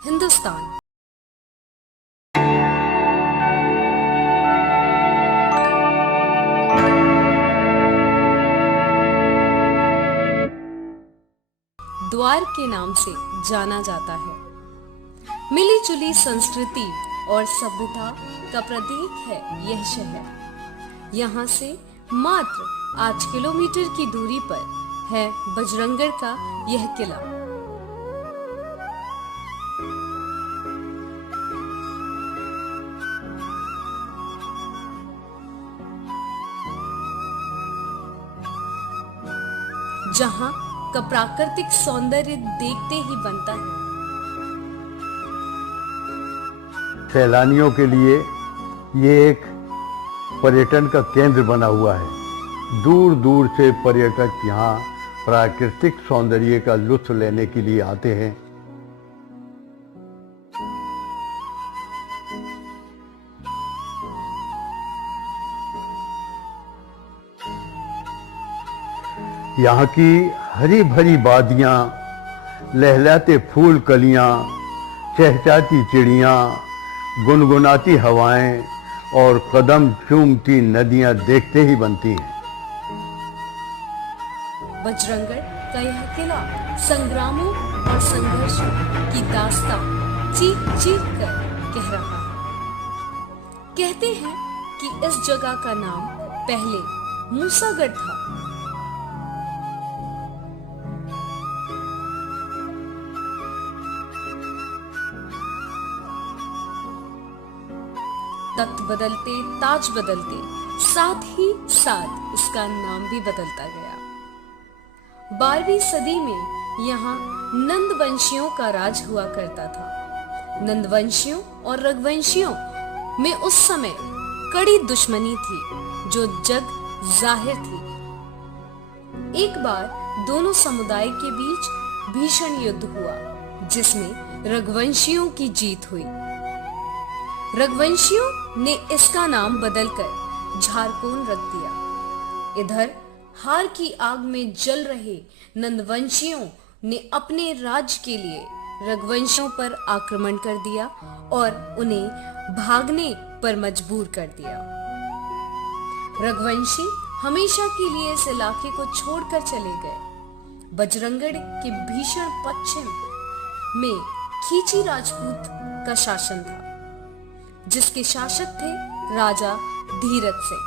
हिंदुस्तान। द्वार के नाम से जाना जाता है। मिली जुली संस्कृति और सभ्यता का प्रतीक है यह शहर। यहाँ से मात्र 8 किलोमीटर की दूरी पर है बजरंगगढ़ का यह किला। जहाँ का प्राकृतिक सौंदर्य देखते ही बनता है। सैलानियों के लिए ये एक पर्यटन का केंद्र बना हुआ है। दूर दूर से पर्यटक यहाँ प्राकृतिक सौंदर्य का लुत्फ लेने के लिए आते हैं। यहाँ की हरी भरी वादियाँ, लहलहाते फूल कलियाँ, चहचहाती चिड़ियाँ, गुनगुनाती हवाएं और कदम चूमती नदियाँ देखते ही बनती हैं। बजरंगगढ़ का यह किला संग्रामों और संघर्षों की दास्तां चीख चीख कर कह रहा है। कहते हैं कि इस जगह का नाम पहले मूसागढ़ था। तख्त बदलते, ताज बदलते, साथ ही साथ इसका नाम भी बदलता गया। 12वीं सदी में यहाँ नंदवंशियों का राज हुआ करता था। नंदवंशियों और रघुवंशियों में उस समय कड़ी दुश्मनी थी जो जग जाहिर थी। एक बार दोनों समुदाय के बीच भीषण युद्ध हुआ जिसमें रघुवंशियों की जीत हुई। रघुवंशियों ने इसका नाम बदलकर झारकोन रख दिया। इधर हार की आग में जल रहे नंदवंशियों ने अपने राज्य के लिए रघुवंशियों पर आक्रमण कर दिया और उन्हें भागने पर मजबूर कर दिया। रघुवंशी हमेशा के लिए इस इलाके को छोड़कर चले गए। बजरंगगढ़ के भीषण पश्चिम में खींची राजपूत का शासन था जिसके शासक थे राजा धीरज सिंह।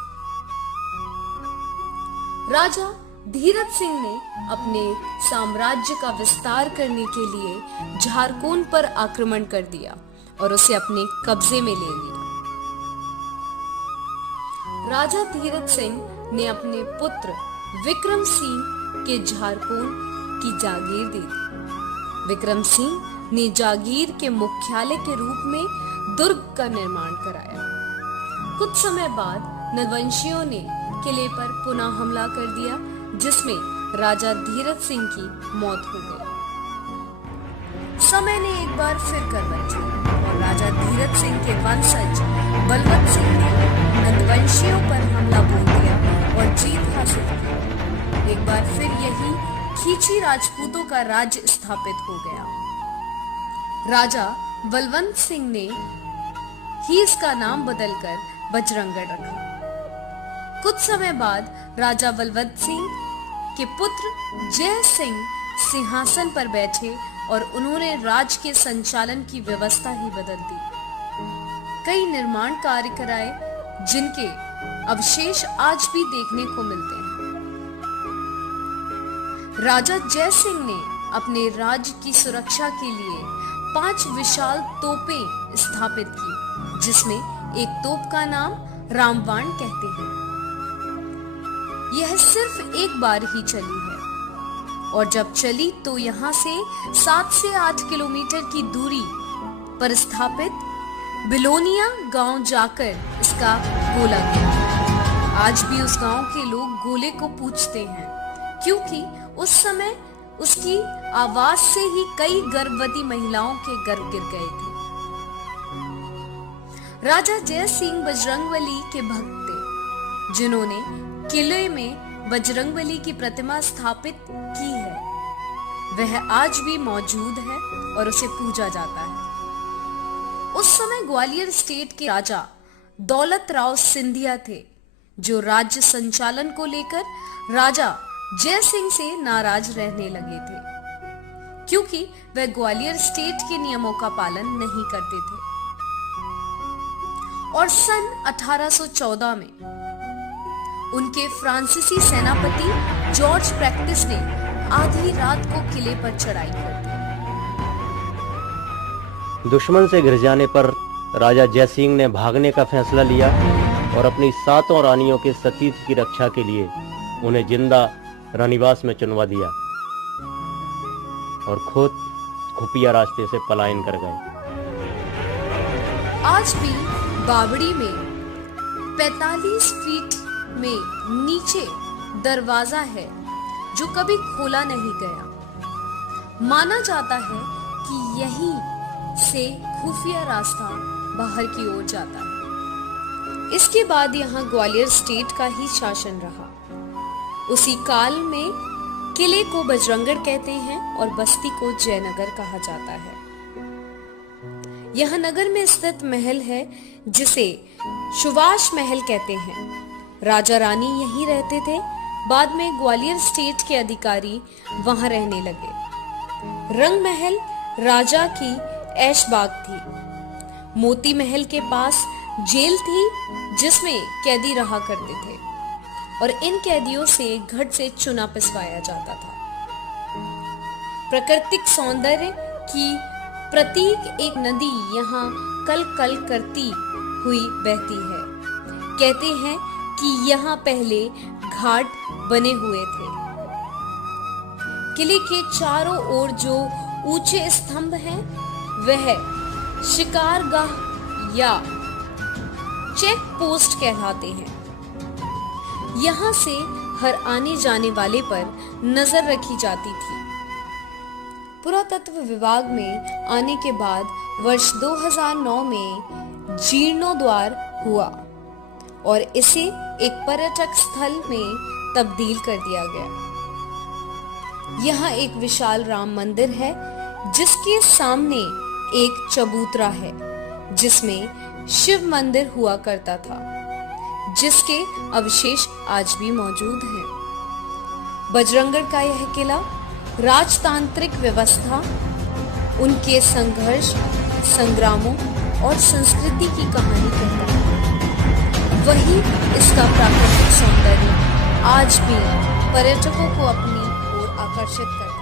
राजा धीरज सिंह ने अपने साम्राज्य का विस्तार करने के लिए झारकोन पर आक्रमण कर दिया और उसे अपने कब्जे में ले लिया। राजा धीरज सिंह ने अपने पुत्र विक्रम सिंह के झारकोन की जागीर दे दी। विक्रम सिंह ने जागीर के मुख्यालय के रूप में दुर्ग का निर्माण कराया। कुछ समय बाद नंदवंशियों ने किले पर पुनः हमला कर दिया जिसमें राजा धीरज सिंह की मौत हो गई। समय ने एक बार फिर करवट ली और राजा धीरज सिंह के वंशज बलवंत सिंह ने नंदवंशियों पर हमला बोल दिया और जीत हासिल की। एक बार फिर यही खींची राजपूतों का राज्य स्थापित हो गया। राजा बलवंत सिंह ने ही इसका नाम बदलकर बजरंगगढ़ रखा। कुछ समय बाद राजा बलवंत सिंह के पुत्र जय सिंह सिंहासन पर बैठे और उन्होंने राज्य के संचालन की व्यवस्था ही बदल दी। कई निर्माण कार्य कराए जिनके अवशेष आज भी देखने को मिलते हैं। राजा जय सिंह ने अपने राज्य की सुरक्षा के लिए 5 विशाल तोपें स्थापित की जिसमें एक तोप का नाम रामबाण कहते हैं। यह सिर्फ एक बार ही चली है और जब चली तो यहाँ से 7 से 8 किलोमीटर की दूरी पर स्थापित बिलोनिया गांव जाकर इसका गोला गिरा। आज भी उस गांव के लोग गोले को पूजते हैं क्योंकि उस समय उसकी आवाज से ही कई गर्भवती महिलाओं के गर्भ गिर गए थे। राजा जय सिंह बजरंगबली के भक्त थे जिन्होंने किले में बजरंगबली की प्रतिमा स्थापित की है। वह आज भी मौजूद है और उसे पूजा जाता है। उस समय ग्वालियर स्टेट के राजा दौलत राव सिंधिया थे, जो राज्य संचालन को लेकर राजा जय सिंह से नाराज रहने लगे थे, क्योंकि वह ग्वालियर स्टेट के नियमों का पालन नहीं करते थे। और सन 1814 में उनके फ्रांसीसी सेनापति जॉर्ज प्रैक्टिस ने आधी रात को किले पर चढ़ाई कर दी। दुश्मन से घिर जाने पर राजा जयसिंह ने भागने का फैसला लिया और अपनी 7 रानियों के सतीत्व की रक्षा के लिए उन्हें जिंदा रानीवास में चुनवा दिया और खुद खुफिया रास्ते से पलायन कर गए। आज भी बावड़ी में 45 फीट में नीचे दरवाजा है जो कभी खोला नहीं गया। माना जाता है कि यहीं से खुफिया रास्ता बाहर की ओर जाता है। इसके बाद यहाँ ग्वालियर स्टेट का ही शासन रहा। उसी काल में किले को बजरंगगढ़ कहते हैं और बस्ती को जयनगर कहा जाता है। यह नगर में स्थित महल है जिसे सुभाष महल कहते हैं। राजा रानी यहीं रहते थे। बाद में ग्वालियर स्टेट के अधिकारी वहां रहने लगे। रंग महल राजा की ऐशबाग थी। मोती महल के पास जेल थी जिसमें कैदी रहा करते थे और इन कैदियों से घट से चुना पिसवाया जाता था। प्राकृतिक सौंदर्य की प्रतीक एक नदी यहाँ कल कल करती हुई बहती है। कहते हैं कि यहाँ पहले घाट बने हुए थे। किले के चारों ओर जो ऊंचे स्तंभ हैं, वह शिकारगाह या चेक पोस्ट कहलाते हैं। यहाँ से हर आने जाने वाले पर नजर रखी जाती थी। पुरातत्व विभाग में आने के बाद वर्ष 2009 में जीर्णोद्धार हुआ और इसे एक पर्यटक स्थल में तब्दील कर दिया गया। यहाँ एक विशाल राम मंदिर है जिसके सामने एक चबूतरा है जिसमें शिव मंदिर हुआ करता था, जिसके अवशेष आज भी मौजूद हैं। बजरंगगढ़ का यह किला राजतांत्रिक व्यवस्था, उनके संघर्ष, संग्रामों और संस्कृति की कहानी कहता है। वही इसका प्राकृतिक सौंदर्य आज भी पर्यटकों को अपनी ओर आकर्षित करता है।